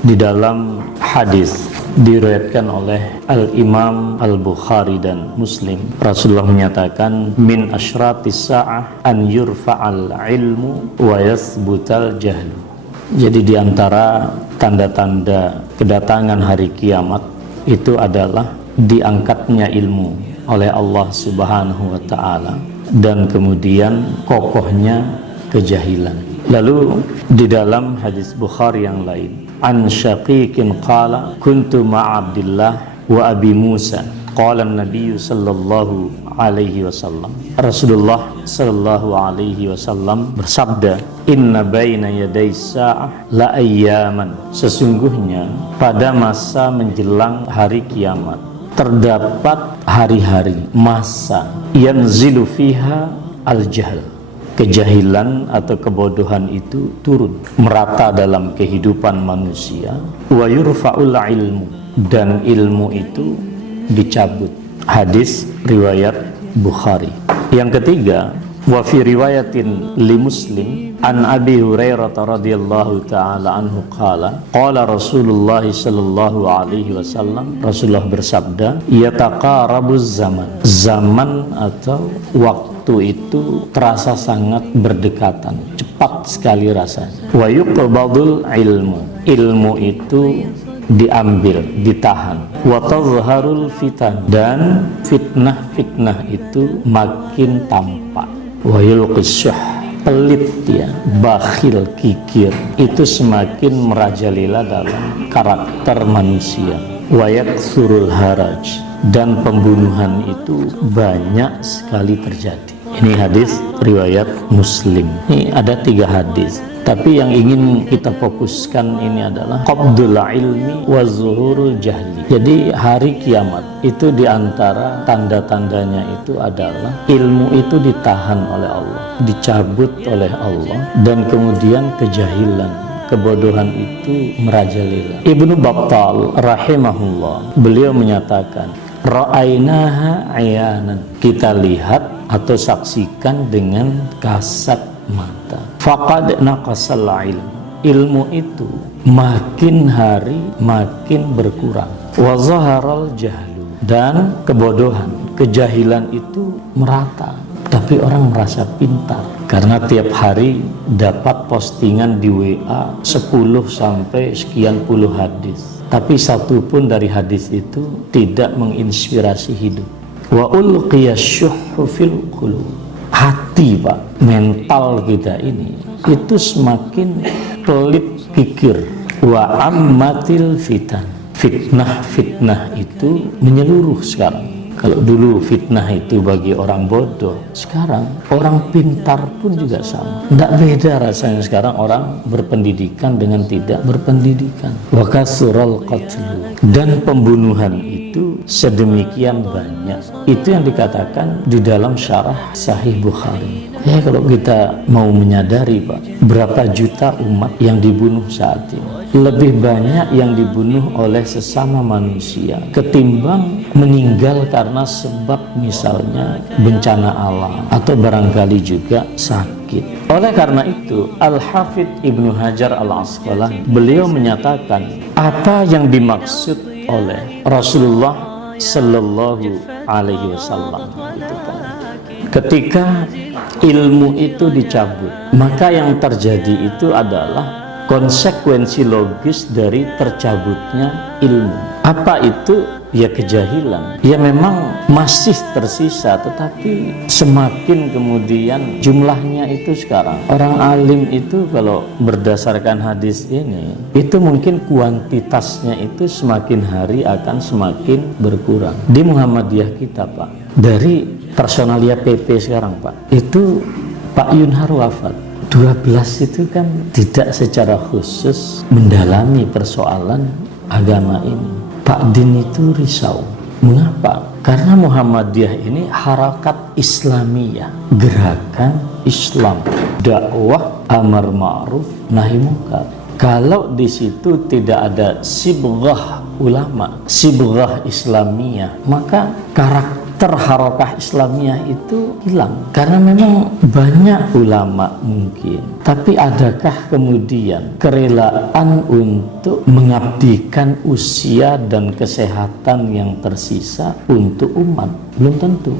Di dalam hadis diriwayatkan oleh Al-Imam Al-Bukhari dan Muslim, Rasulullah menyatakan min asyratis sa'ah an yurfa'al ilmu wa yathbutal jahlu. Jadi di antara tanda-tanda kedatangan hari kiamat itu adalah diangkatnya ilmu oleh Allah Subhanahu wa taala dan kemudian kokohnya kejahilan. Lalu di dalam hadis Bukhari yang lain, an Syaqiqin qala kuntu ma'a Abdillah wa Abi Musa qala an-nabiy sallallahu alaihi wasallam. Rasulullah sallallahu alaihi wasallam bersabda, inna baina yaday sa'ah la ayyaman, sesungguhnya pada masa menjelang hari kiamat terdapat hari-hari, masa yanzilu fiha al-jahl, kejahilan atau kebodohan itu turun merata dalam kehidupan manusia, wa yurfa'ul ilmu, dan ilmu itu dicabut. Hadis riwayat Bukhari. Yang ketiga, wa fi riwayatin li Muslim an Abi Hurairah radhiyallahu taala anhu qala qala Rasulullah sallallahu alaihi wasallam, Rasulullah bersabda, yataqarabuz zaman atau waktu itu terasa sangat berdekatan, cepat sekali rasanya. Wa yuqbadul ilmu itu diambil, ditahan. Wa tazharul fitan, dan fitnah itu makin tampak. Wa yulqis syuh, pelit dia, bakhil, kikir, itu semakin merajalela dalam karakter manusia. Wa yaksurul haraj, dan pembunuhan itu banyak sekali terjadi. Ini hadis riwayat Muslim. Ini ada 3 hadis, tapi yang ingin kita fokuskan ini adalah qabdul ilmi wa zuhurul jahli. Jadi hari kiamat itu diantara tanda-tandanya itu adalah ilmu itu ditahan oleh Allah, dicabut oleh Allah, dan kemudian kejahilan, kebodohan itu merajalela. Ibnu Battal rahimahullah, beliau menyatakan, ra'ainaha ayanan, kita lihat atau saksikan dengan kasat mata. Faqad naqasal ilmu itu makin hari makin berkurang. Wa zaharal jahlu, dan kebodohan, kejahilan itu merata. Tapi orang merasa pintar karena tiap hari dapat postingan di WA 10 sampai sekian puluh hadis, tapi satu pun dari hadis itu tidak menginspirasi hidup. Wa ulqiya syuhhu fil qulub, hati Pak, mental kita ini itu semakin pelit pikir. Wa ammatil fitan, fitnah itu menyeluruh sekarang. Kalau dulu fitnah itu bagi orang bodoh, sekarang orang pintar pun juga sama. Tidak beda rasanya sekarang orang berpendidikan dengan tidak berpendidikan. Wa kasural qatlu, dan pembunuhan itu sedemikian banyak. Itu yang dikatakan di dalam syarah Sahih Bukhari. Ya, kalau kita mau menyadari Pak, berapa juta umat yang dibunuh saat ini, lebih banyak yang dibunuh oleh sesama manusia ketimbang meninggal karena sebab misalnya bencana alam atau barangkali juga sakit. Oleh karena itu, Al-Hafidh Ibnu Hajar Al-Asqalani, beliau menyatakan apa yang dimaksud oleh Rasulullah Sallallahu Alaihi Wasallam gitu kan. Ketika ilmu itu dicabut, maka yang terjadi itu adalah konsekuensi logis dari tercabutnya ilmu. Apa itu? Ya kejahilan. Ya memang masih tersisa, tetapi semakin kemudian jumlahnya itu sekarang. Orang alim itu kalau berdasarkan hadis ini, itu mungkin kuantitasnya itu semakin hari akan semakin berkurang. Di Muhammadiyah kita Pak, dari personalia PP sekarang Pak, itu Pak Yunhar wafat 12 itu kan tidak secara khusus mendalami persoalan agama ini. Pak Din itu risau. Mengapa? Karena Muhammadiyah ini harakat Islamiyah, gerakan Islam, dakwah amar ma'ruf nahi munkar. Kalau di situ tidak ada sibghah ulama, sibghah Islamiyah, maka karakter terharokah Islamiyah itu hilang. Karena memang banyak ulama mungkin, tapi adakah kemudian kerelaan untuk mengabdikan usia dan kesehatan yang tersisa untuk umat? Belum tentu.